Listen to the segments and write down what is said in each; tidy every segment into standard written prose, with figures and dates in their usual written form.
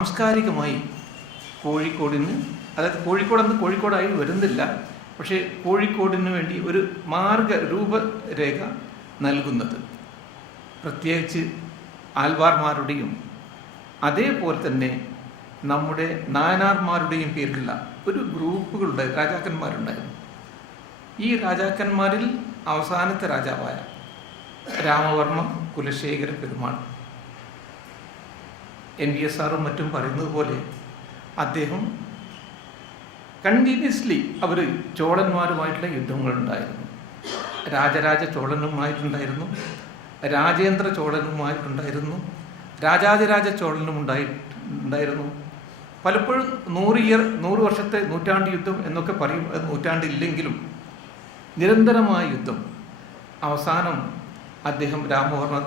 സാംസ്കാരികമായി കോഴിക്കോടിന്, അതായത് കോഴിക്കോടെന്ന് കോഴിക്കോടായി വരുന്നില്ല, പക്ഷേ കോഴിക്കോടിന് വേണ്ടി ഒരു രൂപരേഖ നൽകുന്നത് പ്രത്യേകിച്ച് ആൽവാർമാരുടെയും അതേപോലെ തന്നെ നമ്മുടെ നായനാർമാരുടെയും പേരിലുള്ള ഒരു ഗ്രൂപ്പുകളുടെ രാജാക്കന്മാരുണ്ടായിരുന്നു. ഈ രാജാക്കന്മാരിൽ അവസാനത്തെ രാജാവായ രാമവർമ്മ കുലശേഖര പെരുമാൾ, NVSRും മറ്റും പറയുന്നത് പോലെ അദ്ദേഹം കണ്ടിന്യൂസ്ലി അവർ ചോളന്മാരുമായിട്ടുള്ള യുദ്ധങ്ങളുണ്ടായിരുന്നു. രാജരാജ ചോളനുമായിട്ടുണ്ടായിരുന്നു, രാജേന്ദ്ര ചോളനുമായിട്ടുണ്ടായിരുന്നു, രാജാതിരാജ ചോളനും ഉണ്ടായിരുന്നു. പലപ്പോഴും 100 വർഷത്തെ നൂറ്റാണ്ട് യുദ്ധം എന്നൊക്കെ പറയും. അത് നൂറ്റാണ്ടില്ലെങ്കിലും നിരന്തരമായ യുദ്ധം. അവസാനം അദ്ദേഹം രാമവർമ്മ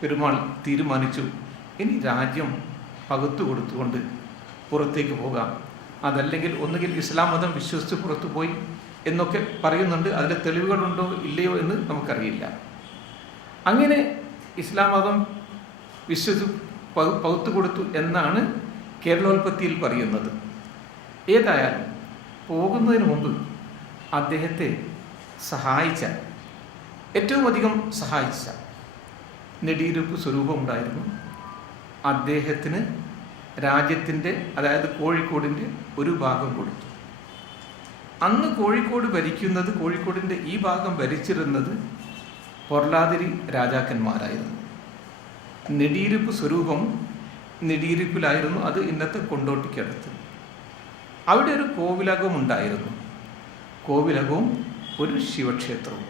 പെരുമാൾ തീരുമാനിച്ചു, ഇനി രാജ്യം പകുത്തു കൊടുത്തുകൊണ്ട് പുറത്തേക്ക് പോകാം, അതല്ലെങ്കിൽ ഒന്നുകിൽ ഇസ്ലാം മതം വിശ്വസിച്ച് പുറത്തു പോയി എന്നൊക്കെ പറയുന്നുണ്ട്. അതിൻ്റെ തെളിവുകളുണ്ടോ ഇല്ലയോ എന്ന് നമുക്കറിയില്ല. അങ്ങനെ ഇസ്ലാം മതം വിശ്വസിച്ച് പകുത്തു കൊടുത്തു എന്നാണ് കേരളോൽപ്പത്തിയിൽ പറയുന്നത്. ഏതായാലും പോകുന്നതിന് മുമ്പ് അദ്ദേഹത്തെ സഹായിച്ച, ഏറ്റവും അധികം സഹായിച്ച നെടിയിരുപ്പ് സ്വരൂപമുണ്ടായിരുന്നു. അദ്ദേഹത്തിന് രാജ്യത്തിൻ്റെ, അതായത് കോഴിക്കോടിൻ്റെ ഒരു ഭാഗം കൊടുത്തു. അന്ന് കോഴിക്കോടിൻ്റെ ഈ ഭാഗം ഭരിച്ചിരുന്നത് പൊർലാതിരി രാജാക്കന്മാരായിരുന്നു. നെടിയിരുപ്പ് സ്വരൂപം നെടിയിരുപ്പിലായിരുന്നു, അത് ഇന്നത്തെ കൊണ്ടോട്ടിക്കടുത്ത്. അവിടെ ഒരു കോവിലകവും ഉണ്ടായിരുന്നു, കോവിലകവും ഒരു ശിവക്ഷേത്രവും.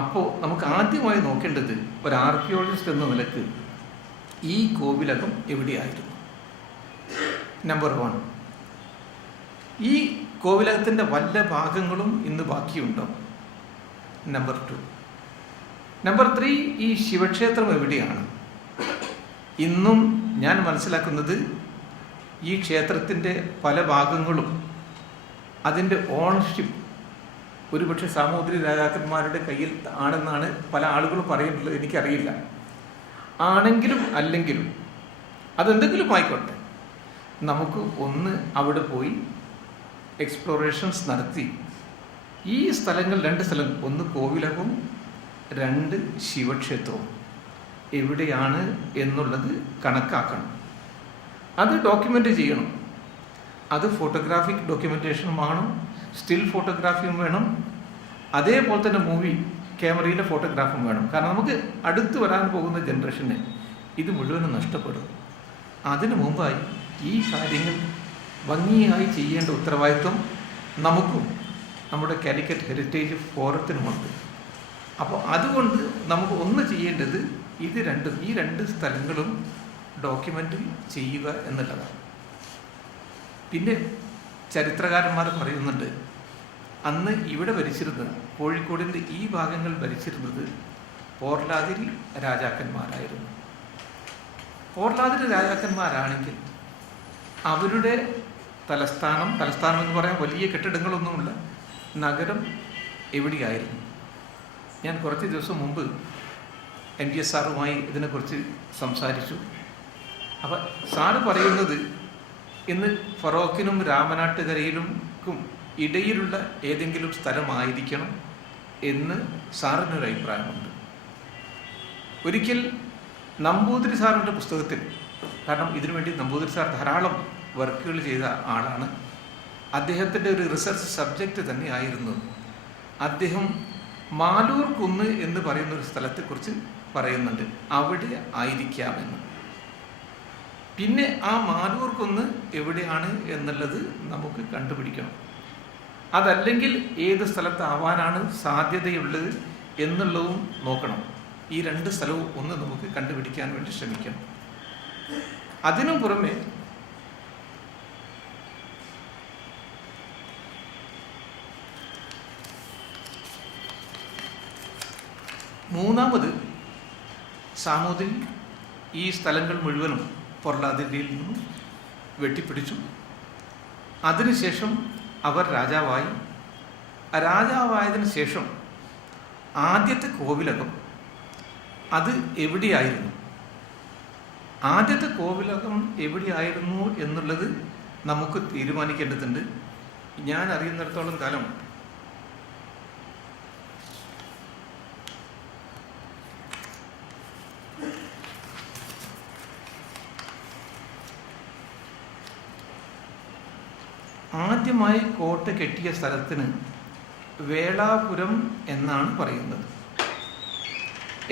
അപ്പോൾ നമുക്ക് ആദ്യമായി നോക്കേണ്ടത്, ഒരു ആർക്കിയോളജിസ്റ്റ് എന്ന നിലക്ക് ഈ കോവിലകം എവിടെയായിരുന്നു? നമ്പർ 1, ഈ കോവിലകത്തിൻ്റെ വല്ല ഭാഗങ്ങളും ഇന്ന് ബാക്കിയുണ്ടോ? നമ്പർ 2. നമ്പർ 3, ഈ ശിവക്ഷേത്രം എവിടെയാണ്? ഇന്നും ഞാൻ മനസ്സിലാക്കുന്നത് ഈ ക്ഷേത്രത്തിൻ്റെ പല ഭാഗങ്ങളും അതിൻ്റെ ഓണർഷിപ്പ് ഒരുപക്ഷെ സാമൂതിരി രാജാക്കന്മാരുടെ കയ്യിൽ ആണെന്നാണ് പല ആളുകളും പറയുന്നുള്ളത്. എനിക്കറിയില്ല. ആണെങ്കിലും അല്ലെങ്കിലും അതെന്തെങ്കിലും ആയിക്കോട്ടെ, നമുക്ക് ഒന്ന് അവിടെ പോയി എക്സ്പ്ലോറേഷൻസ് നടത്തി ഈ സ്ഥലങ്ങൾ, 2 സ്ഥലം, ഒന്ന് കോവിലകവും 2 ശിവക്ഷേത്രവും എവിടെയാണ് എന്നുള്ളത് കണക്കാക്കണം. അത് ഡോക്യുമെൻ്റ് ചെയ്യണം. അത് ഫോട്ടോഗ്രാഫിക് ഡോക്യുമെൻറ്റേഷനും വേണം, സ്റ്റിൽ ഫോട്ടോഗ്രാഫിയും വേണം, അതേപോലെ തന്നെ മൂവി ക്യാമറയിലെ ഫോട്ടോഗ്രാഫും വേണം. കാരണം നമുക്ക് അടുത്ത് വരാൻ പോകുന്ന ജനറേഷന് ഇത് മുഴുവനും നഷ്ടപ്പെടും. അതിനു മുമ്പായി ഈ കാര്യങ്ങൾ ഭംഗിയായി ചെയ്യേണ്ട ഉത്തരവാദിത്വം നമുക്കും നമ്മുടെ കാലിക്കറ്റ് ഹെറിറ്റേജ് ഫോറത്തിനുമുണ്ട്. അപ്പോൾ അതുകൊണ്ട് നമുക്ക് ഒന്ന് ചെയ്യേണ്ടത് ഈ 2 സ്ഥലങ്ങളും ഡോക്യുമെൻ്റ് ചെയ്യുക എന്നുള്ളതാണ്. പിന്നെ ചരിത്രകാരന്മാർ പറയുന്നുണ്ട്, അന്ന് ഇവിടെ ഭരിച്ചിരുന്നത്, കോഴിക്കോടിൻ്റെ ഈ ഭാഗങ്ങൾ ഭരിച്ചിരുന്നത് പോർലാതിരി രാജാക്കന്മാരായിരുന്നു. പോർലാതിരി രാജാക്കന്മാരാണെങ്കിൽ അവരുടെ തലസ്ഥാനം എന്ന് പറയാൻ വലിയ കെട്ടിടങ്ങളൊന്നുമില്ല, നഗരം എവിടെയായിരുന്നു? ഞാൻ കുറച്ച് ദിവസം മുമ്പ് NVSRുമായി ഇതിനെക്കുറിച്ച് സംസാരിച്ചു. അപ്പം സാറ് പറയുന്നത്, ഇന്ന് ഫറോക്കിനും രാമനാട്ടുകരയിലും ഇടയിലുള്ള ഏതെങ്കിലും സ്ഥലമായിരിക്കണം എന്ന് സാറിനൊരു അഭിപ്രായമുണ്ട്. ഒരിക്കൽ നമ്പൂതിരി സാറിൻ്റെ പുസ്തകത്തിൽ, കാരണം ഇതിനുവേണ്ടി നമ്പൂതിരി സാർ ധാരാളം വർക്കുകൾ ചെയ്ത ആളാണ്, അദ്ദേഹത്തിൻ്റെ ഒരു റിസർച്ച് സബ്ജക്റ്റ് തന്നെ ആയിരുന്നു. അദ്ദേഹം മാലൂർ കുന്ന് എന്ന് പറയുന്നൊരു സ്ഥലത്തെക്കുറിച്ച് പറയുന്നുണ്ട്, അവിടെ ആയിരിക്കാമെന്ന്. പിന്നെ ആ മാലൂർ കുന്ന് എവിടെയാണ് എന്നുള്ളത് നമുക്ക് കണ്ടുപിടിക്കണം. അതല്ലെങ്കിൽ ഏത് സ്ഥലത്താവാനാണ് സാധ്യതയുള്ളത് എന്നുള്ളതും നോക്കണം. ഈ 2 സ്ഥലവും ഒന്ന് നമുക്ക് കണ്ടുപിടിക്കാൻ വേണ്ടി ശ്രമിക്കണം. അതിനു പുറമെ മൂന്നാമത്, സാമൂതിരി ഈ സ്ഥലങ്ങൾ മുഴുവനും പൊർലാതിരിയിൽ നിന്നും വെട്ടിപ്പിടിച്ചു. അതിനുശേഷം അവർ രാജാവായതിനു ശേഷം ആദ്യത്തെ കോവിലകം അത് എവിടെയായിരുന്നു? ആദ്യത്തെ കോവിലകം എവിടെയായിരുന്നു എന്നുള്ളത് നമുക്ക് തീരുമാനിക്കേണ്ടതുണ്ട്. ഞാൻ അറിയുന്നിടത്തോളം കാലം ആദ്യമായി കോട്ട കെട്ടിയ സ്ഥലത്തിന് വേളാപുരം എന്നാണ് പറയുന്നത്.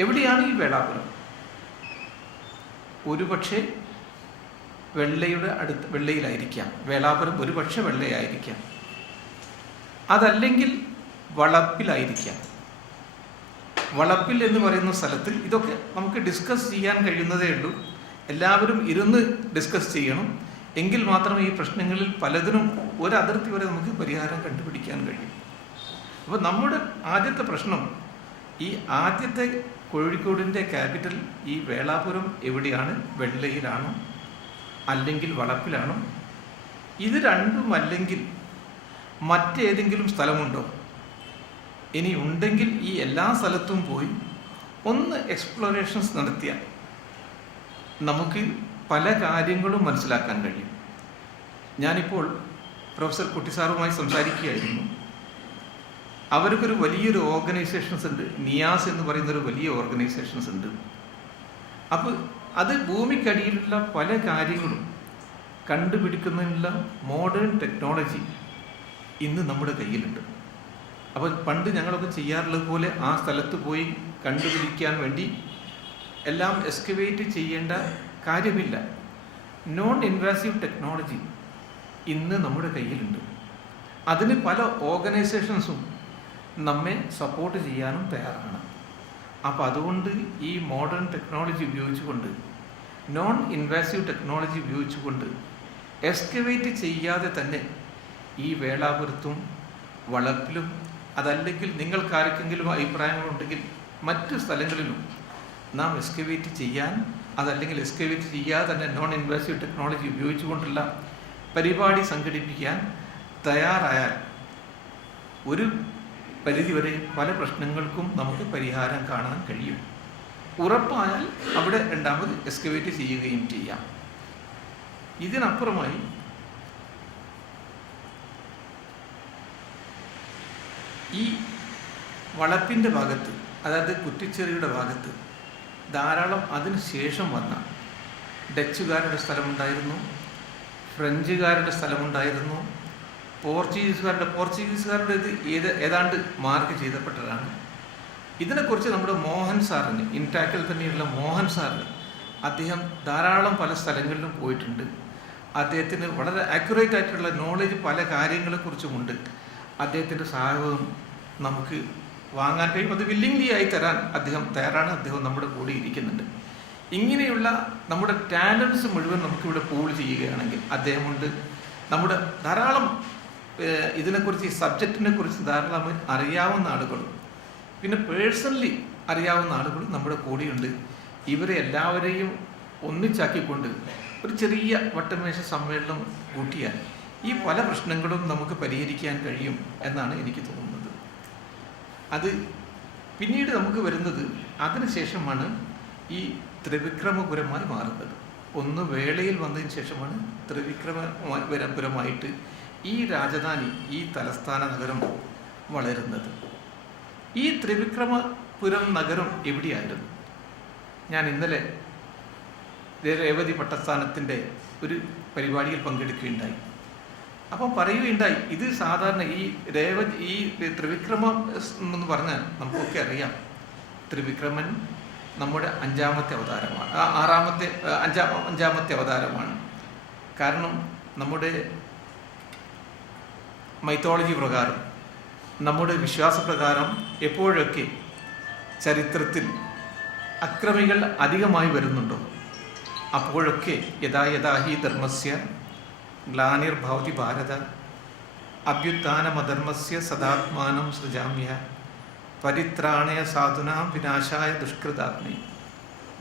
എവിടെയാണ് ഈ വേളാപുരം? ഒരുപക്ഷെ വെള്ളയിലായിരിക്കാം. വേളാപുരം ഒരുപക്ഷെ വെള്ളയായിരിക്കാം, അതല്ലെങ്കിൽ വളപ്പിലായിരിക്കാം. വളപ്പിൽ എന്ന് പറയുന്ന സ്ഥലത്ത് ഇതൊക്കെ നമുക്ക് ഡിസ്കസ് ചെയ്യാൻ കഴിയുന്നതേ ഉള്ളൂ. എല്ലാവരും ഇരുന്ന് ഡിസ്കസ് ചെയ്യണം. എങ്കിൽ മാത്രമേ ഈ പ്രശ്നങ്ങളിൽ പലതിനും ഒരതിർത്തി വരെ നമുക്ക് പരിഹാരം കണ്ടുപിടിക്കാൻ കഴിയും. അപ്പോൾ നമ്മുടെ ആദ്യത്തെ പ്രശ്നം, ഈ ആദ്യത്തെ കോഴിക്കോടിൻ്റെ ക്യാപിറ്റൽ ഈ വേളാപുരം എവിടെയാണ്? വെള്ളയിലാണോ അല്ലെങ്കിൽ വളപ്പിലാണോ? ഇത് രണ്ടുമല്ലെങ്കിൽ മറ്റേതെങ്കിലും സ്ഥലമുണ്ടോ? ഇനി ഉണ്ടെങ്കിൽ ഈ എല്ലാ സ്ഥലത്തും പോയി ഒന്ന് എക്സ്പ്ലോറേഷൻസ് നടത്തിയാൽ നമുക്ക് പല കാര്യങ്ങളും മനസ്സിലാക്കാൻ കഴിയും. ഞാനിപ്പോൾ പ്രൊഫസർ കുട്ടിസാറുമായി സംസാരിക്കുകയായിരുന്നു. അവർക്കൊരു വലിയൊരു ഓർഗനൈസേഷൻസ് ഉണ്ട്, നിയാസ് എന്ന് പറയുന്നൊരു വലിയ ഓർഗനൈസേഷൻസ് ഉണ്ട്. അപ്പോൾ അത് ഭൂമിക്കടിയിലുള്ള പല കാര്യങ്ങളും കണ്ടുപിടിക്കുന്നതിനുള്ള മോഡേൺ ടെക്നോളജി ഇന്ന് നമ്മുടെ കയ്യിലുണ്ട്. അപ്പോൾ പണ്ട് ഞങ്ങളൊക്കെ ചെയ്യാറുള്ളത് പോലെ ആ സ്ഥലത്ത് പോയി കണ്ടുപിടിക്കാൻ വേണ്ടി എല്ലാം എക്സ്കവേറ്റ് ചെയ്യേണ്ട കാര്യമില്ല. നോൺ ഇൻവാസീവ് ടെക്നോളജി ഇന്ന് നമ്മുടെ കയ്യിലുണ്ട്. അതിന് പല ഓർഗനൈസേഷൻസും നമ്മെ സപ്പോർട്ട് ചെയ്യാനും തയ്യാറാണ്. അപ്പോൾ അതുകൊണ്ട് ഈ മോഡേൺ ടെക്നോളജി ഉപയോഗിച്ചുകൊണ്ട്, നോൺ ഇൻവാസീവ് ടെക്നോളജി ഉപയോഗിച്ചുകൊണ്ട് എക്സ്കവേറ്റ് ചെയ്യാതെ തന്നെ ഈ വേളാപുരത്തും വളപ്പിലും, അതല്ലെങ്കിൽ നിങ്ങൾക്കാർക്കെങ്കിലും അഭിപ്രായങ്ങളുണ്ടെങ്കിൽ മറ്റു സ്ഥലങ്ങളിലും നാം എക്സ്കവേറ്റ് ചെയ്യാൻ, അതല്ലെങ്കിൽ എക്സ്കവേറ്റ് ചെയ്യാതെ തന്നെ നോൺ ഇൻവാസീവ് ടെക്നോളജി ഉപയോഗിച്ചുകൊണ്ടുള്ള പരിപാടി സംഘടിപ്പിക്കാൻ തയ്യാറായാൽ ഒരു പരിധിവരെ പല പ്രശ്നങ്ങൾക്കും നമുക്ക് പരിഹാരം കാണാൻ കഴിയും. ഉറപ്പായാൽ അവിടെ രണ്ടാമത് എക്സ്കവേറ്റ് ചെയ്യുകയും ചെയ്യാം. ഇതിനപ്പുറമായി ഈ വളപ്പിൻ്റെ ഭാഗത്ത്, അതായത് കുറ്റിച്ചെറിയുടെ ഭാഗത്ത് ധാരാളം അതിന് ശേഷം വന്ന ഡച്ചുകാരുടെ സ്ഥലമുണ്ടായിരുന്നു, ഫ്രഞ്ചുകാരുടെ സ്ഥലമുണ്ടായിരുന്നു, പോർച്ചുഗീസുകാരുടെ ഇത് ഏതാണ്ട് മാർക്ക് ചെയ്തപ്പെട്ടതാണ്. ഇതിനെക്കുറിച്ച് നമ്മുടെ മോഹൻ സാറിന്, ഇൻടാക്കിൽ തന്നെയുള്ള മോഹൻ സാറിന്, അദ്ദേഹം ധാരാളം പല സ്ഥലങ്ങളിലും പോയിട്ടുണ്ട്. അദ്ദേഹത്തിന് വളരെ ആക്യുറേറ്റ് ആയിട്ടുള്ള നോളജ് പല കാര്യങ്ങളെക്കുറിച്ചുമുണ്ട്. അദ്ദേഹത്തിൻ്റെ സഹായവും നമുക്ക് വാങ്ങാൻ കഴിയും. അത് വില്ലിംഗ്ലി ആയി തരാൻ അദ്ദേഹം തയ്യാറാണ്. അദ്ദേഹം നമ്മുടെ കൂടെ ഇരിക്കുന്നുണ്ട്. ഇങ്ങനെയുള്ള നമ്മുടെ ടാലൻസ് മുഴുവൻ നമുക്കിവിടെ പൂൾ ചെയ്യുകയാണെങ്കിൽ അദ്ദേഹമുണ്ട്. നമ്മുടെ ധാരാളം ഇതിനെക്കുറിച്ച്, ഈ സബ്ജക്റ്റിനെ കുറിച്ച് ധാരാളം അറിയാവുന്ന ആളുകളും പിന്നെ പേഴ്സണലി അറിയാവുന്ന ആളുകളും നമ്മുടെ കൂടെയുണ്ട്. ഇവരെ എല്ലാവരെയും ഒന്നിച്ചാക്കിക്കൊണ്ട് ഒരു ചെറിയ വട്ടമേശ സമ്മേളനം കൂട്ടിയാൽ ഈ പല പ്രശ്നങ്ങളും നമുക്ക് പരിഹരിക്കാൻ കഴിയും എന്നാണ് എനിക്ക് തോന്നുന്നത്. അത് പിന്നീട് നമുക്ക് വരുന്നത് അതിനുശേഷമാണ് ഈ ത്രിവിക്രമപുരമായി മാറുന്നത്. ഒന്ന് വേളയിൽ വന്നതിന് ശേഷമാണ് ത്രിവിക്രമപുരമായിട്ട് ഈ രാജധാനി, ഈ തലസ്ഥാന നഗരം വളരുന്നത്. ഈ ത്രിവിക്രമപുരം നഗരം എവിടെയായിരുന്നു? ഞാൻ ഇന്നലെ രേവതി പട്ടസ്ഥാനത്തിൻ്റെ ഒരു പരിപാടിയിൽ പങ്കെടുക്കുകയുണ്ടായി. അപ്പം പറയുകയുണ്ടായി, ഇത് സാധാരണ ഈ ത്രിവിക്രമം എന്ന് പറഞ്ഞാൽ നമുക്കൊക്കെ അറിയാം, ത്രിവിക്രമൻ നമ്മുടെ അഞ്ചാമത്തെ അവതാരമാണ്. കാരണം നമ്മുടെ മൈത്തോളജി പ്രകാരം, നമ്മുടെ വിശ്വാസപ്രകാരം എപ്പോഴൊക്കെ ചരിത്രത്തിൽ അക്രമികൾ അധികമായി വരുന്നുണ്ടോ അപ്പോഴൊക്കെ യഥാ യഥാ ഹി ധർമ്മസ്യ ഗ്ലാനിർഭവതി ഭാരത അഭ്യുത്ഥാനമധർമ്മസ്യ സദാത്മാനം സൃജാമ്യ പരിത്രാണയ സാധുനാം വിനാശായ ദുഷ്കൃതാഗ്നി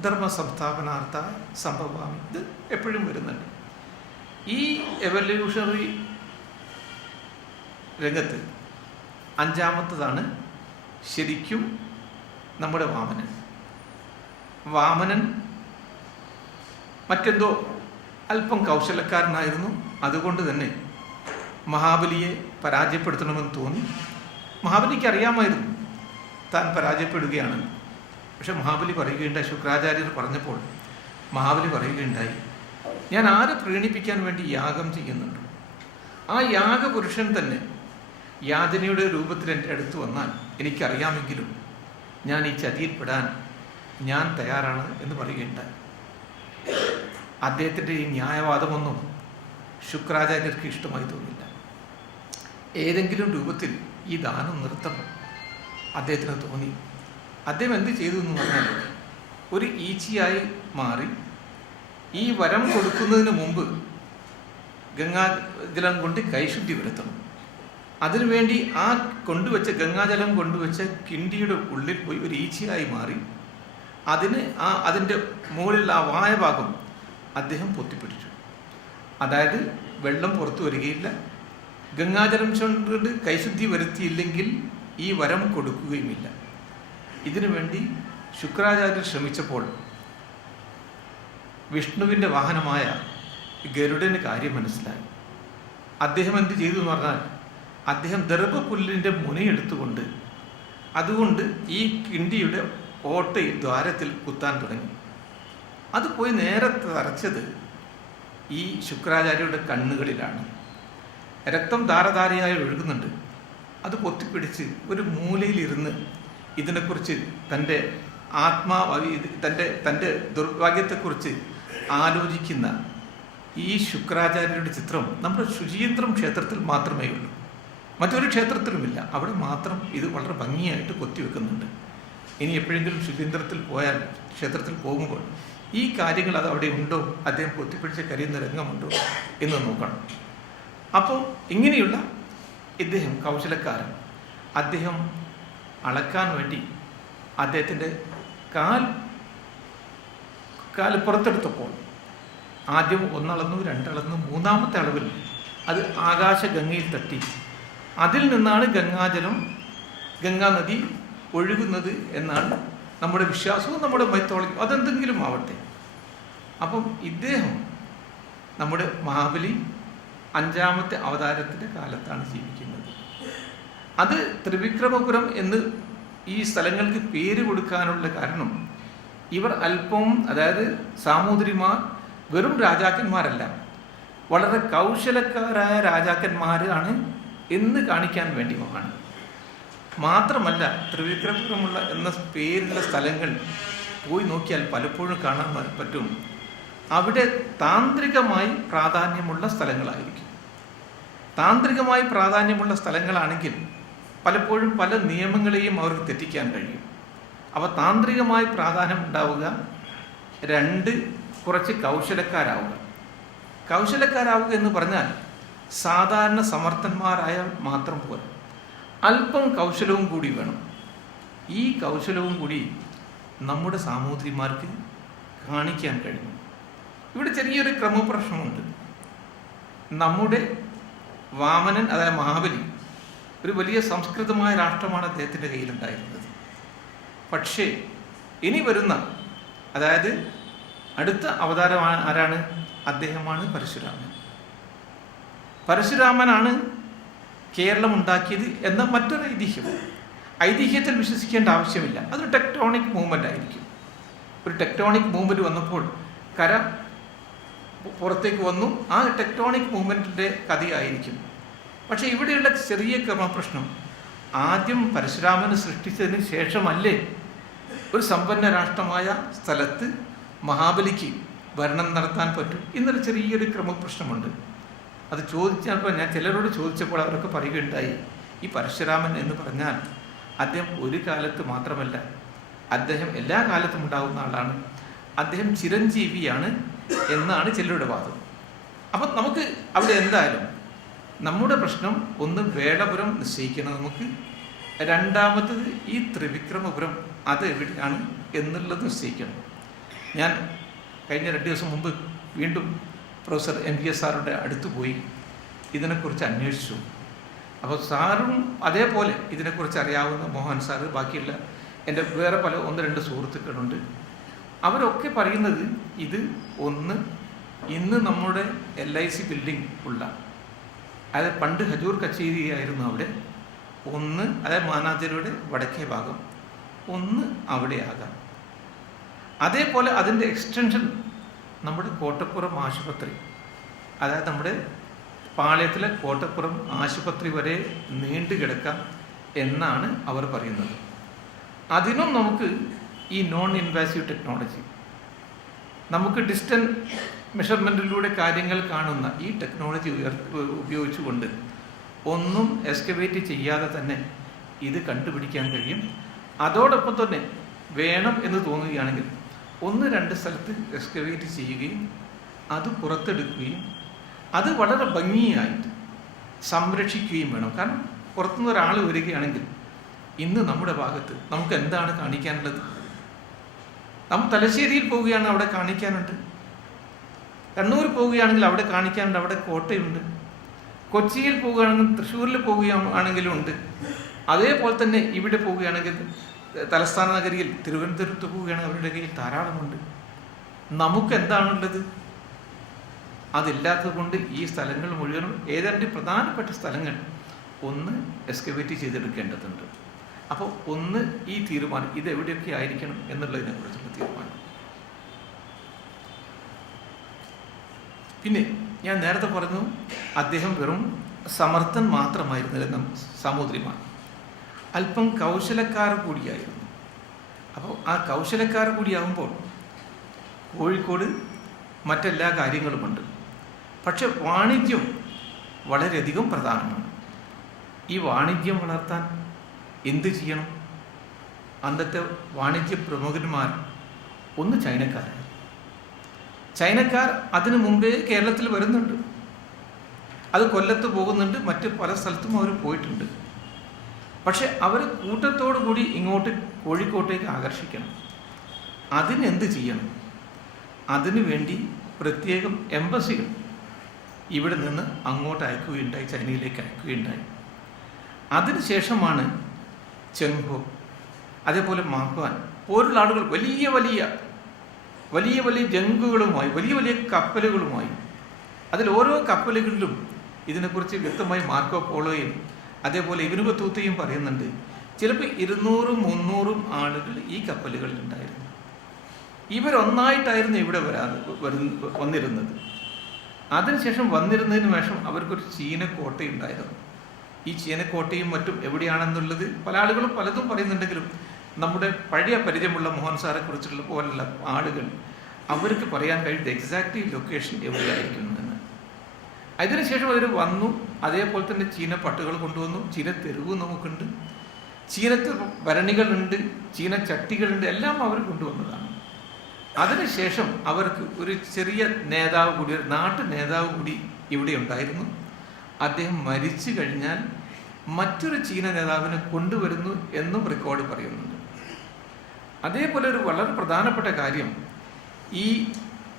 ധർമ്മ സംസ്ഥാപനാർത്ഥായ സംഭവാമി. ഇത് എപ്പോഴും വരുന്നുണ്ട്. ഈ എവല്യൂഷണറി രംഗത്ത് അഞ്ചാമത്തതാണ് ശരിക്കും നമ്മുടെ വാമനൻ. മറ്റെന്തോ അല്പം കൗശലക്കാരനായിരുന്നു. അതുകൊണ്ട് തന്നെ മഹാബലിയെ പരാജയപ്പെടുത്തണമെന്ന് തോന്നി. മഹാബലിക്ക് അറിയാമായിരുന്നു താൻ പരാജയപ്പെടുകയാണെന്ന്. പക്ഷെ മഹാബലി പറയുകയുണ്ടായി, ശുക്രാചാര്യർ പറഞ്ഞപ്പോൾ മഹാബലി പറയുകയുണ്ടായി, ഞാൻ ആരെ പ്രീണിപ്പിക്കാൻ വേണ്ടി യാഗം ചെയ്യുന്നുണ്ട്, ആ യാഗപുരുഷൻ തന്നെ യാചനയുടെ രൂപത്തിൽ എൻ്റെ അടുത്ത് വന്നാൽ എനിക്കറിയാമെങ്കിലും ഞാൻ ഈ ചതിയിൽപ്പെടാൻ ഞാൻ തയ്യാറാണ് എന്ന് പറയുകയുണ്ടായി. അദ്ദേഹത്തിൻ്റെ ഈ ന്യായവാദമൊന്നും ശുക്രാചാര്യർക്ക് ഇഷ്ടമായി തോന്നില്ല. ഏതെങ്കിലും രൂപത്തിൽ ഈ ദാനം നിർത്തണം അദ്ദേഹത്തിന് തോന്നി. അദ്ദേഹം എന്ത് ചെയ്തു എന്ന് പറഞ്ഞാൽ, ഒരു ഈച്ചയായി മാറി ഈ വരം കൊടുക്കുന്നതിന് മുമ്പ് ഗംഗാജലം കൊണ്ട് കൈശുദ്ധി വരുത്തണം. അതിനുവേണ്ടി ആ ഗംഗാജലം കൊണ്ടുവച്ച കിണ്ടിയുടെ ഉള്ളിൽ പോയി ഒരു ഈച്ചയായി മാറി അതിൻ്റെ മുകളിൽ ആ വായഭാഗം അദ്ദേഹം പൊത്തിപ്പിടിച്ചു. അതായത് വെള്ളം പുറത്തു വരികയില്ല, ഗംഗാജലം കൊണ്ട് കൈശുദ്ധി വരുത്തിയില്ലെങ്കിൽ ഈ വരം കൊടുക്കുകയുമില്ല. ഇതിനു വേണ്ടി ശുക്രാചാര്യർ ശ്രമിച്ചപ്പോൾ വിഷ്ണുവിൻ്റെ വാഹനമായ ഗരുഡന് കാര്യം മനസ്സിലായി. അദ്ദേഹം എന്ത് ചെയ്തു എന്ന് പറഞ്ഞാൽ, അദ്ദേഹം ദർഭപുല്ലിൻ്റെ മുനയെടുത്തുകൊണ്ട് അതുകൊണ്ട് ഈ കിണ്ടിയുടെ ഓട്ടയിൽ ദ്വാരത്തിൽ കുത്താൻ തുടങ്ങി. അത് പോയി നേരെ തറച്ചത് ഈ ശുക്രാചാര്യരുടെ കണ്ണുകളിലാണ്. രക്തം ധാരധാരയായി ഒഴുകുന്നുണ്ട്. അത് പൊത്തിപ്പിടിച്ച് ഒരു മൂലയിലിരുന്ന് ഇതിനെക്കുറിച്ച് തൻ്റെ തൻ്റെ ദുർഭാഗ്യത്തെക്കുറിച്ച് ആലോചിക്കുന്ന ഈ ശുക്രാചാര്യരുടെ ചിത്രം നമ്മുടെ ശുചീന്ദ്രം ക്ഷേത്രത്തിൽ മാത്രമേ ഉള്ളൂ, മറ്റൊരു ക്ഷേത്രത്തിലുമില്ല. അവിടെ മാത്രം ഇത് വളരെ ഭംഗിയായിട്ട് കൊത്തിവെക്കുന്നുണ്ട്. ഇനി എപ്പോഴെങ്കിലും ശുചീന്ദ്രത്തിൽ പോയാൽ, ക്ഷേത്രത്തിൽ പോകുമ്പോൾ ഈ കാര്യങ്ങൾ അത് അവിടെ ഉണ്ടോ, അദ്ദേഹം കൊത്തിപ്പിടിച്ച് കരയുന്ന രംഗമുണ്ടോ എന്ന് നോക്കണം. അപ്പോൾ ഇങ്ങനെയുള്ള ഇദ്ദേഹം കൗശലക്കാരൻ, അദ്ദേഹം അളക്കാൻ വേണ്ടി അദ്ദേഹത്തിൻ്റെ കാൽ പുറത്തെടുത്തപ്പോൾ ആദ്യം ഒന്നളന്നു, രണ്ടളന്നു, മൂന്നാമത്തെ അളവിൽ അത് ആകാശഗംഗയിൽ തട്ടി. അതിൽ നിന്നാണ് ഗംഗാനദി ഒഴുകുന്നത് എന്നാണ് നമ്മുടെ വിശ്വാസവും നമ്മുടെ മൈത്തോളജി, അതെന്തെങ്കിലും ആവട്ടെ. അപ്പം ഇദ്ദേഹം നമ്മുടെ മഹാബലി 5ാമത്തെ അവതാരത്തിൻ്റെ കാലത്താണ് ജീവിക്കുന്നത്. അത് ത്രിവിക്രമപുരം എന്ന് ഈ സ്ഥലങ്ങൾക്ക് പേര് കൊടുക്കാനുള്ള കാരണം, ഇവർ അല്പം, അതായത് സാമൂതിരിമാർ വെറും രാജാക്കന്മാരല്ല, വളരെ കൗശലക്കാരായ രാജാക്കന്മാരാണ് എന്ന് കാണിക്കാൻ വേണ്ടിയാണ്. മാത്രമല്ല, ത്രിവിക്രമപുരമുള്ള എന്ന പേരുള്ള സ്ഥലങ്ങൾ പോയി നോക്കിയാൽ പലപ്പോഴും കാണാൻ പറ്റും, അവിടെ താന്ത്രികമായി പ്രാധാന്യമുള്ള സ്ഥലങ്ങളായിരിക്കും. താന്ത്രികമായി പ്രാധാന്യമുള്ള സ്ഥലങ്ങളാണെങ്കിൽ പലപ്പോഴും പല നിയമങ്ങളെയും അവർക്ക് തെറ്റിക്കാൻ കഴിയും. അവ താന്ത്രികമായി പ്രാധാന്യം ഉണ്ടാവുക. 2, കുറച്ച് കൗശലക്കാരാവുക. കൗശലക്കാരാവുക എന്ന് പറഞ്ഞാൽ സാധാരണ സമർത്ഥന്മാരായാൽ മാത്രം പോരാ, അല്പം കൗശലവും കൂടി വേണം. ഈ കൗശലവും കൂടി നമ്മുടെ സാമൂതിരിമാർക്ക് കാണിക്കാൻ കഴിയും. ഇവിടെ ചെറിയൊരു ക്രമപ്രശ്നമുണ്ട്. നമ്മുടെ വാമനൻ, അതായത് മഹാബലി, ഒരു വലിയ സംസ്കൃതമായ രാഷ്ട്രമാണ് അദ്ദേഹത്തിൻ്റെ കയ്യിലുണ്ടായിരുന്നത്. പക്ഷേ ഇനി വരുന്ന, അതായത് അടുത്ത അവതാരം ആരാണ്? അദ്ദേഹമാണ് പരശുരാമൻ. പരശുരാമനാണ് കേരളം ഉണ്ടാക്കിയത് എന്ന മറ്റൊരു ഐതിഹ്യത്തിൽ വിശ്വസിക്കേണ്ട ആവശ്യമില്ല. അതൊരു ടെക്ടോണിക് മൂവ്മെൻ്റ് ആയിരിക്കും. ഒരു ടെക്ടോണിക് മൂവ്മെൻറ്റ് വന്നപ്പോൾ കര പുറത്തേക്ക് വന്നു, ആ ടെക്ടോണിക് മൂവ്മെൻറ്റിൻ്റെ കഥയായിരിക്കും. പക്ഷേ ഇവിടെയുള്ള ചെറിയ ക്രമപ്രശ്നം, ആദ്യം പരശുരാമനെ സൃഷ്ടിച്ചതിന് ശേഷമല്ലേ ഒരു സമ്പന്ന രാഷ്ട്രമായ സ്ഥലത്ത് മഹാബലിക്ക് ഭരണം നടത്താൻ പറ്റും എന്നൊരു ചെറിയൊരു ക്രമപ്രശ്നമുണ്ട്. അത് ചോദിച്ചപ്പോൾ ഞാൻ ചിലരോട് ചോദിച്ചപ്പോൾ അവരൊക്കെ പറയുകയുണ്ടായി, ഈ പരശുരാമൻ എന്ന് പറഞ്ഞാൽ അദ്ദേഹം ഒരു കാലത്ത് മാത്രമല്ല, അദ്ദേഹം എല്ലാ കാലത്തും ഉണ്ടാകുന്ന ആളാണ്, അദ്ദേഹം ചിരഞ്ജീവിയാണ് എന്നാണ് ചിലരുടെ വാദം. അപ്പം നമുക്ക് അവിടെ എന്തായാലും നമ്മുടെ പ്രശ്നം ഒന്ന് വേളപുരം നിശ്ചയിക്കണം നമുക്ക്, രണ്ടാമത്തത് ഈ ത്രിവിക്രമപുരം അത് എവിടെയാണ് എന്നുള്ളത് നിശ്ചയിക്കണം. ഞാൻ കഴിഞ്ഞ 2 ദിവസം മുമ്പ് വീണ്ടും പ്രൊഫസർ MPS സാറുടെ അടുത്ത് പോയി ഇതിനെക്കുറിച്ച് അന്വേഷിച്ചു. അപ്പോൾ സാറും അതേപോലെ ഇതിനെക്കുറിച്ച് അറിയാവുന്ന മോഹൻ സാറ്, ബാക്കിയുള്ള എൻ്റെ വേറെ 1-2 സുഹൃത്തുക്കളുണ്ട്. അവരൊക്കെ പറയുന്നത് ഇത് ഒന്ന് ഇന്ന് നമ്മുടെ LIC ബിൽഡിംഗ് ഉള്ള, അതായത് പണ്ട് ഹജൂർ കച്ചേരി ആയിരുന്നു അവിടെ, ഒന്ന് അതായത് മാനാഞ്ചേരിയുടെ വടക്കേ ഭാഗം, ഒന്ന് അവിടെയാകാം. അതേപോലെ അതിൻ്റെ എക്സ്റ്റൻഷൻ നമ്മുടെ കോട്ടപ്പുറം ആശുപത്രി, അതായത് നമ്മുടെ പാളയത്തിലെ കോട്ടപ്പുറം ആശുപത്രി വരെ നീണ്ടു കിടക്കാം എന്നാണ് അവർ പറയുന്നത്. അതിനും നമുക്ക് ഈ നോൺ ഇൻവാസീവ് ടെക്നോളജി, നമുക്ക് ഡിസ്റ്റൻറ്റ് മെഷർമെൻറ്റിലൂടെ കാര്യങ്ങൾ കാണുന്ന ഈ ടെക്നോളജി ഉപയോഗിച്ചുകൊണ്ട് ഒന്നും എക്സ്കവേറ്റ് ചെയ്യാതെ തന്നെ ഇത് കണ്ടുപിടിക്കാൻ കഴിയും. അതോടൊപ്പം തന്നെ വേണം എന്ന് തോന്നുകയാണെങ്കിൽ 1-2 സ്ഥലത്ത് എക്സ്കവേറ്റ് ചെയ്യുകയും അത് പുറത്തെടുക്കുകയും അത് വളരെ ഭംഗിയായിട്ട് സംരക്ഷിക്കുകയും വേണം. കാരണം പുറത്തുനിന്ന് ഒരാൾ വരികയാണെങ്കിൽ ഇന്ന് നമ്മുടെ ഭാഗത്ത് നമുക്ക് എന്താണ് കാണിക്കാനുള്ളത്? നമ്മൾ തലശ്ശേരിയിൽ പോവുകയാണ്, അവിടെ കാണിക്കാനുണ്ട്. കണ്ണൂർ പോവുകയാണെങ്കിൽ അവിടെ കാണിക്കാനുണ്ട്, അവിടെ കോട്ടയുണ്ട്. കൊച്ചിയിൽ പോവുകയാണെങ്കിൽ, തൃശ്ശൂരിൽ പോവുകയാണെങ്കിലും ഉണ്ട്. അതേപോലെ തന്നെ ഇവിടെ പോവുകയാണെങ്കിൽ തലസ്ഥാന നഗരിയിൽ തിരുവനന്തപുരത്ത് പോവുകയാണെങ്കിൽ അവരുടെ കയ്യിൽ ധാരാളമുണ്ട്. നമുക്ക് എന്താണുള്ളത്? അതില്ലാത്തത് കൊണ്ട് ഈ സ്ഥലങ്ങൾ മുഴുവനും ഏതാണ്ട് പ്രധാനപ്പെട്ട സ്ഥലങ്ങൾ ഒന്ന് എക്സ്കവേറ്റ് ചെയ്തെടുക്കേണ്ടതുണ്ട്. അപ്പോൾ ഒന്ന് ഈ തീരുമാനം ഇതെവിടെയൊക്കെ ആയിരിക്കണം എന്നുള്ളതിനെ കുറിച്ചുള്ള തീരുമാനം. പിന്നെ ഞാൻ നേരത്തെ പറഞ്ഞു, അദ്ദേഹം വെറും സമർത്ഥൻ മാത്രമായിരുന്നില്ല, സാമൂതിരിമാൻ അല്പം കൗശലക്കാർ കൂടിയായിരുന്നു. അപ്പോൾ ആ കൗശലക്കാർ കൂടിയാകുമ്പോൾ കോഴിക്കോട് മറ്റെല്ലാ കാര്യങ്ങളുമുണ്ട്. പക്ഷെ വാണിജ്യം വളരെയധികം പ്രധാനമാണ്. ഈ വാണിജ്യം വളർത്താൻ എന്ത് ചെയ്യണം? അന്നത്തെ വാണിജ്യ പ്രമുഖന്മാർ ഒന്ന് ചൈനക്കാരാണ്. ചൈനക്കാർ അതിനു മുമ്പേ കേരളത്തിൽ വരുന്നുണ്ട്. അത് കൊല്ലത്ത് പോകുന്നുണ്ട്, മറ്റ് പല സ്ഥലത്തും അവർ പോയിട്ടുണ്ട്. പക്ഷെ അവർ കൂട്ടത്തോടു കൂടി ഇങ്ങോട്ട് കോഴിക്കോട്ടേക്ക് ആകർഷിക്കണം. അതിനെന്ത് ചെയ്യണം? അതിനു വേണ്ടി പ്രത്യേകം എംബസികൾ ഇവിടെ നിന്ന് അങ്ങോട്ട് അയക്കുകയുണ്ടായി, ചൈനയിലേക്ക് അയക്കുകയുണ്ടായി. അതിനുശേഷമാണ് ചെങ്ഹോ, അതേപോലെ മാഹ്വാൻ പോലുള്ള ആളുകൾ വലിയ വലിയ വലിയ വലിയ ജങ്കുകളുമായി, വലിയ വലിയ കപ്പലുകളുമായി, അതിൽ ഓരോ കപ്പലുകളിലും ഇതിനെക്കുറിച്ച് വ്യക്തമായി മാർക്കോ പോളോയും അതേപോലെ ഇബ്നു ബത്തൂത്തയും പറയുന്നുണ്ട്. ചിലപ്പോൾ 200-300 ആളുകൾ ഈ കപ്പലുകളിൽ ഉണ്ടായിരുന്നു. ഇവരൊന്നായിട്ടായിരുന്നു ഇവിടെ വന്നിരുന്നത്. അതിനുശേഷം വന്നിരുന്നതിന് ശേഷം അവർക്കൊരു ചീനക്കോട്ടയുണ്ടായിരുന്നു. ഈ ചീനക്കോട്ടയും മറ്റും എവിടെയാണെന്നുള്ളത് പല ആളുകളും പലതും പറയുന്നുണ്ടെങ്കിലും നമ്മുടെ പഴയ പരിചയമുള്ള മോഹൻ സാറെ കുറിച്ചുള്ള പോലുള്ള ആളുകൾ അവർക്ക് പറയാൻ കഴിയുന്ന എക്സാക്റ്റ് ലൊക്കേഷൻ എവിടെയായിരിക്കും എന്ന്. അതിനുശേഷം അവർ വന്നു. അതേപോലെ തന്നെ ചീന പട്ടുകൾ കൊണ്ടുവന്നു, ചീന തെരുവ് നമുക്കുണ്ട്, ചീനത്തെ ഭരണികളുണ്ട്, ചീന ചട്ടികളുണ്ട്, എല്ലാം അവർ കൊണ്ടുവന്നതാണ്. അതിനുശേഷം അവർക്ക് ഒരു ചെറിയ നേതാവ് കൂടി, ഒരു നാട്ടു നേതാവ് കൂടി ഇവിടെ ഉണ്ടായിരുന്നു. അദ്ദേഹം മരിച്ചു കഴിഞ്ഞാൽ മറ്റൊരു ചീന നേതാവിനെ കൊണ്ടുവരുന്നു എന്നും റെക്കോർഡ് പറയുന്നുണ്ട്. അതേപോലെ ഒരു വളരെ പ്രധാനപ്പെട്ട കാര്യം, ഈ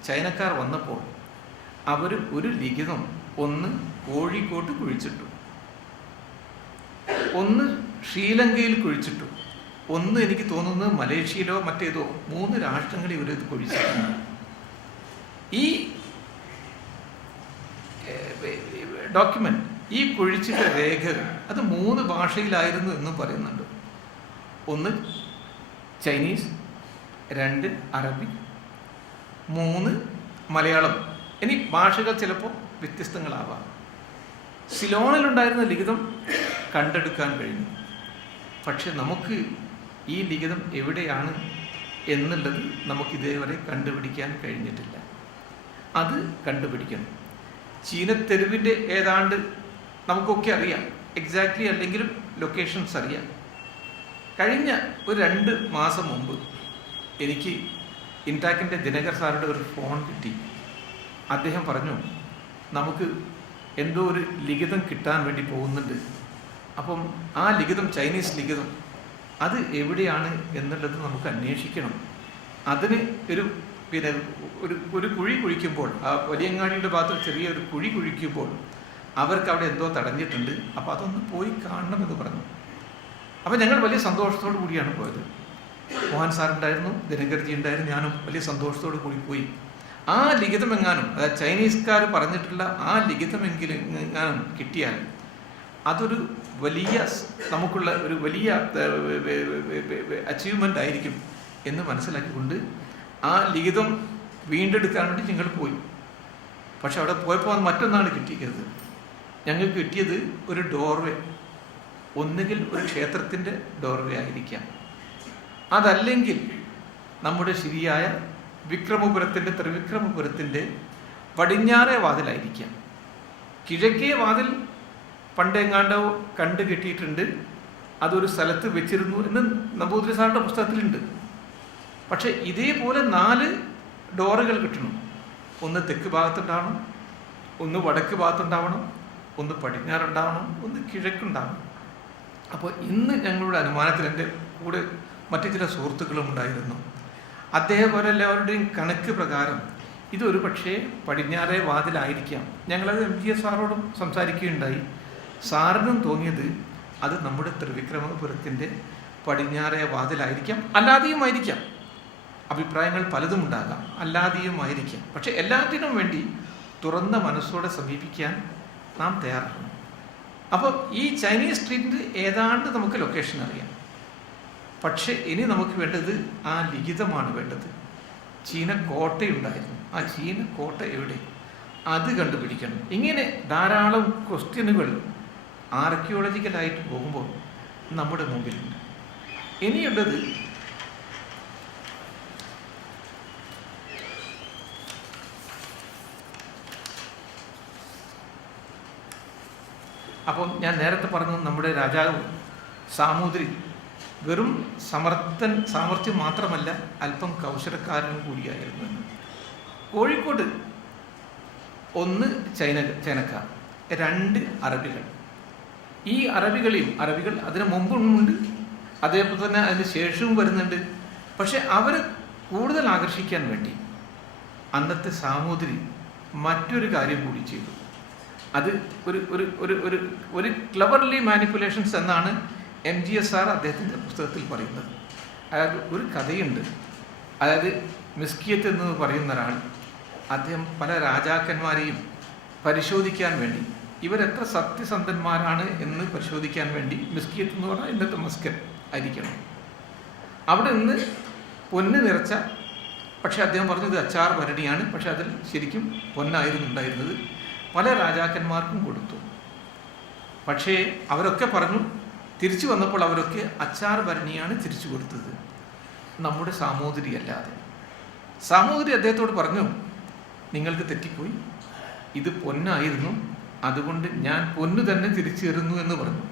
ചൈനക്കാർ വന്നപ്പോൾ അവർ ഒരു ലിഖിതം ഒന്ന് കോഴിക്കോട്ട് കുഴിച്ചിട്ടു, ഒന്ന് ശ്രീലങ്കയിൽ കുഴിച്ചിട്ടു, ഒന്ന് എനിക്ക് തോന്നുന്നത് മലേഷ്യയിലോ മറ്റേതോ 3 രാഷ്ട്രങ്ങളിൽ ഇവരത് കുഴിച്ചിട്ടുണ്ട്. ഈ ഡോക്യുമെന്റ്, ഈ കുഴിച്ചിട്ട രേഖകൾ അത് 3 ഭാഷയിലായിരുന്നു എന്നും പറയുന്നുണ്ട്. ഒന്ന് ചൈനീസ്, 2 അറബിക്, 3 മലയാളം. ഇനി ഭാഷകൾ ചിലപ്പോൾ വ്യത്യസ്തങ്ങളാവാം. സിലോണിലുണ്ടായിരുന്ന ലിഖിതം കണ്ടെടുക്കാൻ കഴിഞ്ഞു. പക്ഷെ നമുക്ക് ഈ ലിഖിതം എവിടെയാണ് എന്നുള്ളത് നമുക്കിതേവരെ കണ്ടുപിടിക്കാൻ കഴിഞ്ഞിട്ടില്ല. അത് കണ്ടുപിടിക്കണം. ചീനത്തെരുവിൻ്റെ ഏതാണ്ട് നമുക്കൊക്കെ അറിയാം, എക്സാക്ട്ലി അല്ലെങ്കിലും ലൊക്കേഷൻസ് അറിയാം. കഴിഞ്ഞ ഒരു 2 മാസം മുമ്പ് എനിക്ക് ഇൻടാക്കിൻ്റെ ദിനകർ സാറുടെ ഒരു ഫോൺ കിട്ടി. അദ്ദേഹം പറഞ്ഞു, നമുക്ക് എന്തോ ഒരു ലിഖിതം കിട്ടാൻ വേണ്ടി പോകുന്നുണ്ട്. അപ്പം ആ ലിഖിതം, ചൈനീസ് ലിഖിതം, അത് എവിടെയാണ് എന്നുള്ളത് നമുക്ക് അന്വേഷിക്കണം. അതിന് ഒരു കുഴി കുഴിക്കുമ്പോൾ, ആ വലിയങ്ങാടിയുടെ ഭാഗത്ത് ചെറിയൊരു കുഴി കുഴിക്കുമ്പോൾ അവർക്ക് അവിടെ എന്തോ തടഞ്ഞിട്ടുണ്ട്. അപ്പോൾ അതൊന്ന് പോയി കാണണമെന്ന് പറഞ്ഞു. അപ്പോൾ ഞങ്ങൾ വലിയ സന്തോഷത്തോടു കൂടിയാണ് പോയത്. മോഹൻ സാറുണ്ടായിരുന്നു, ദിനകർജി ഉണ്ടായിരുന്നു, ഞാനും വലിയ സന്തോഷത്തോടു കൂടി പോയി. ആ ലിഖിതമെങ്ങാനും, അതായത് ചൈനീസുകാർ പറഞ്ഞിട്ടുള്ള ആ ലിഖിതമെങ്കിലും എങ്ങാനും കിട്ടിയാൽ അതൊരു വലിയ നമുക്കുള്ള ഒരു വലിയ അച്ചീവ്മെൻ്റ് ആയിരിക്കും എന്ന് മനസ്സിലാക്കിക്കൊണ്ട് ആ ലിഖിതം വീണ്ടെടുക്കാൻ വേണ്ടി ഞങ്ങൾ പോയി. പക്ഷെ അവിടെ പോയപ്പോൾ മറ്റൊന്നാണ് കിട്ടിയത്. ഞങ്ങൾക്ക് കിട്ടിയത് ഒരു ഡോർവേ. ഒന്നുകിൽ ഒരു ക്ഷേത്രത്തിൻ്റെ ഡോർവേ ആയിരിക്കാം, അതല്ലെങ്കിൽ നമ്മുടെ ശരിയായ വിക്രമപുരത്തിൻ്റെ ത്രിവിക്രമപുരത്തിൻ്റെ പടിഞ്ഞാറേ വാതിലായിരിക്കാം. കിഴക്കേ വാതിൽ പണ്ടെങ്ങാണ്ടോ കണ്ടു കിട്ടിയിട്ടുണ്ട്, അതൊരു സ്ഥലത്ത് വെച്ചിരുന്നു എന്ന് നമ്പൂതിരി സാറിൻ്റെ പുസ്തകത്തിലുണ്ട്. പക്ഷെ ഇതേപോലെ 4 ഡോറുകൾ കിട്ടണം. ഒന്ന് തെക്ക് ഭാഗത്തുണ്ടാവണം, ഒന്ന് വടക്ക് ഭാഗത്തുണ്ടാവണം, ഒന്ന് പടിഞ്ഞാറുണ്ടാവണം, ഒന്ന് കിഴക്കുണ്ടാവണം. അപ്പോൾ ഇന്ന് ഞങ്ങളുടെ അനുമാനത്തിൽ എൻ്റെ കൂടെ മറ്റു ചില സുഹൃത്തുക്കളും ഉണ്ടായിരുന്നു. അദ്ദേഹം കണക്ക് പ്രകാരം ഇതൊരു പക്ഷേ പടിഞ്ഞാറേ വാതിലായിരിക്കാം. ഞങ്ങളത് MGS സാറോടും സംസാരിക്കുകയുണ്ടായി. സാറിനും തോന്നിയത് അത് നമ്മുടെ ത്രിവിക്രമപുരത്തിൻ്റെ പടിഞ്ഞാറേ വാതിലായിരിക്കാം, അല്ലാതെയുമായിരിക്കാം. അഭിപ്രായങ്ങൾ പലതും ഉണ്ടാകാം, അല്ലാതെയുമായിരിക്കാം. പക്ഷെ എല്ലാത്തിനും വേണ്ടി തുറന്ന മനസ്സോടെ സമീപിക്കാൻ നാം തയ്യാറാണ്. അപ്പോൾ ഈ ചൈനീസ് സ്ട്രീറ്റിൻ്റെ ഏതാണ്ട് നമുക്ക് ലൊക്കേഷൻ അറിയാം. പക്ഷെ ഇനി നമുക്ക് വേണ്ടത് ആ ലിഖിതമാണ് വേണ്ടത്. ചീന കോട്ടയുണ്ടായിരുന്നു, ആ ചീന കോട്ട എവിടെ, അത് കണ്ടുപിടിക്കണം. ഇങ്ങനെ ധാരാളം ക്വസ്റ്റ്യനുകൾ ആർക്കിയോളജിക്കലായിട്ട് പോകുമ്പോൾ നമ്മുടെ മുമ്പിലുണ്ട്. ഇനിയുള്ളത് അപ്പോൾ ഞാൻ നേരത്തെ പറഞ്ഞു, നമ്മുടെ രാജാവ് സാമൂതിരി വെറും സാമർത്ഥ്യം മാത്രമല്ല, അല്പം കൗശലക്കാരനും കൂടിയായിരുന്നു. കോഴിക്കോട് 1 ചൈനക്കാർ, 2 അറബികൾ. ഈ അറബികൾ അതിന് മുമ്പുണ്ട്, അതേപോലെ തന്നെ അതിന് ശേഷവും വരുന്നുണ്ട്. പക്ഷെ അവർ കൂടുതൽ ആകർഷിക്കാൻ വേണ്ടി അന്നത്തെ സാമൂതിരി മറ്റൊരു കാര്യം കൂടി ചെയ്തു. അത് ഒരു ക്ലവർലി മാനിപ്പുലേഷൻസ് എന്നാണ് MGS സാർ അദ്ദേഹത്തിൻ്റെ പുസ്തകത്തിൽ പറയുന്നത്. അതായത് ഒരു കഥയുണ്ട്. അതായത് മിസ്കിയത്ത് എന്ന് പറയുന്ന ഒരാൾ, അദ്ദേഹം പല രാജാക്കന്മാരെയും പരിശോധിക്കാൻ വേണ്ടി, ഇവരെത്ര സത്യസന്ധന്മാരാണ് എന്ന് പരിശോധിക്കാൻ വേണ്ടി, മിസ്കിയത്ത് എന്ന് പറഞ്ഞാൽ ഇന്നത്തെ മസ്കറ്റ് ആയിരിക്കണം, അവിടെ നിന്ന് പൊന്ന് നിറച്ച, പക്ഷേ അദ്ദേഹം പറഞ്ഞത് അച്ചാർ ഭരണിയാണ്, പക്ഷെ അതിൽ ശരിക്കും പൊന്നായിരുന്നു ഉണ്ടായിരുന്നത്, പല രാജാക്കന്മാർക്കും കൊടുത്തു. പക്ഷേ അവരൊക്കെ പറഞ്ഞു, തിരിച്ചു വന്നപ്പോൾ അവരൊക്കെ അച്ചാർ ഭരണിയാണ് തിരിച്ചു കൊടുത്തത്, നമ്മുടെ സാമൂതിരി അല്ലാതെ. സാമൂതിരി അദ്ദേഹത്തോട് പറഞ്ഞു, നിങ്ങൾക്ക് തെറ്റിപ്പോയി, ഇത് പൊന്നായിരുന്നു, അതുകൊണ്ട് ഞാൻ പൊന്ന് തന്നെ തിരിച്ചു തരുന്നു എന്ന് പറഞ്ഞു.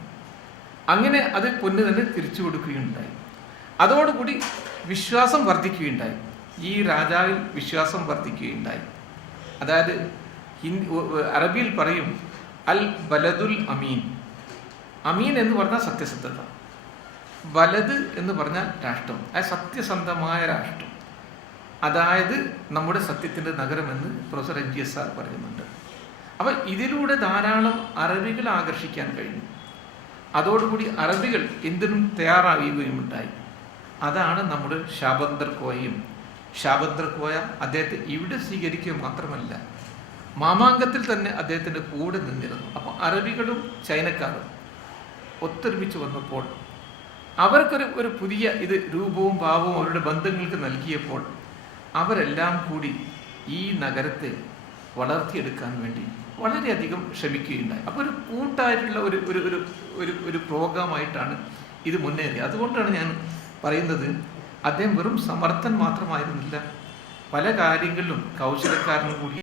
അങ്ങനെ അത് പൊന്ന് തന്നെ തിരിച്ചു കൊടുക്കുകയുണ്ടായി. അതോടുകൂടി വിശ്വാസം വർദ്ധിക്കുകയുണ്ടായി, ഈ രാജാവിൽ വിശ്വാസം വർദ്ധിക്കുകയുണ്ടായി. അതായത് അറബിയിൽ പറയും അൽ ബലദുൽ അമീൻ. അമീൻ എന്ന് പറഞ്ഞാൽ സത്യസന്ധത, വലത് എന്ന് പറഞ്ഞാൽ രാഷ്ട്രം, അത് സത്യസന്ധമായ രാഷ്ട്രം, അതായത് നമ്മുടെ സത്യത്തിൻ്റെ നഗരമെന്ന് പ്രൊഫസർ MGS സാർ പറയുന്നുണ്ട്. അപ്പം ഇതിലൂടെ ധാരാളം അറബികൾ ആകർഷിക്കാൻ കഴിഞ്ഞു. അതോടുകൂടി അറബികൾ എന്തിനും തയ്യാറാവുകയുമുണ്ടായി. അതാണ് നമ്മുടെ ശാബന്ദർ കോയയും. ശാബന്ദർ കോയ അദ്ദേഹത്തെ ഇവിടെ സ്വീകരിക്കുക മാത്രമല്ല, മാമാങ്കത്തിൽ തന്നെ അദ്ദേഹത്തിൻ്റെ കൂടെ നിന്നിരുന്നു. അപ്പോൾ അറബികളും ചൈനക്കാരും ഒത്തൊരുമിച്ച് വന്നപ്പോൾ അവർക്കൊരു പുതിയ രൂപവും ഭാവവും അവരുടെ ബന്ധങ്ങൾക്ക് നൽകിയപ്പോൾ അവരെല്ലാം കൂടി ഈ നഗരത്തെ വളർത്തിയെടുക്കാൻ വേണ്ടി വളരെയധികം ശ്രമിക്കുകയുണ്ടായി. അപ്പോൾ ഒരു കൂട്ടായിട്ടുള്ള ഒരു പ്രോഗ്രാമായിട്ടാണ് ഇത് മുന്നേറിയത്. അതുകൊണ്ടാണ് ഞാൻ പറയുന്നത്, അദ്ദേഹം വെറും സമർത്ഥൻ മാത്രമായിരുന്നില്ല, പല കാര്യങ്ങളിലും കൗശലക്കാരനും കൂടി